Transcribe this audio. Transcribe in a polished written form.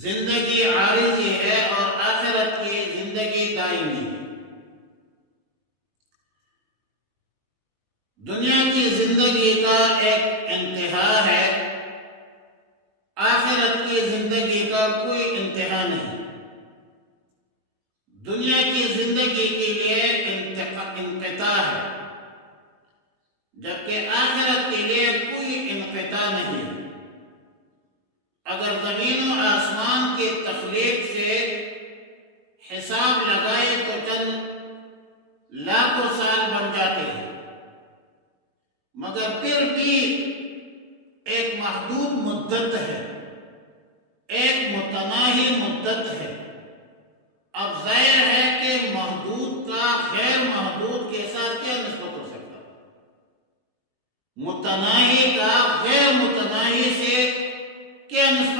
जिंदगी आरिजी है और आखिरत की जिंदगी दायमी है। दुनिया की जिंदगी का एक इंतहा है, आखिरत की जिंदगी का कोई इंतहा नहीं। दुनिया की जिंदगी के लिए इंक़िता है, जबकि आखिरत के लिए कोई इंक़िता नहीं। अगर ज़मीन और आसमान की तख्लीक से हिसाब लगाए तो चंद लाखों साल बन जाते हैं, मगर फिर भी एक महदूद मुद्दत है, एक मुतनाही मुद्दत है। अब जाहिर है कि महदूद का गैर महदूद के साथ क्या निस्बत हो सकता है? मुतनाही का गैर मुतनाही से क्या निस्बत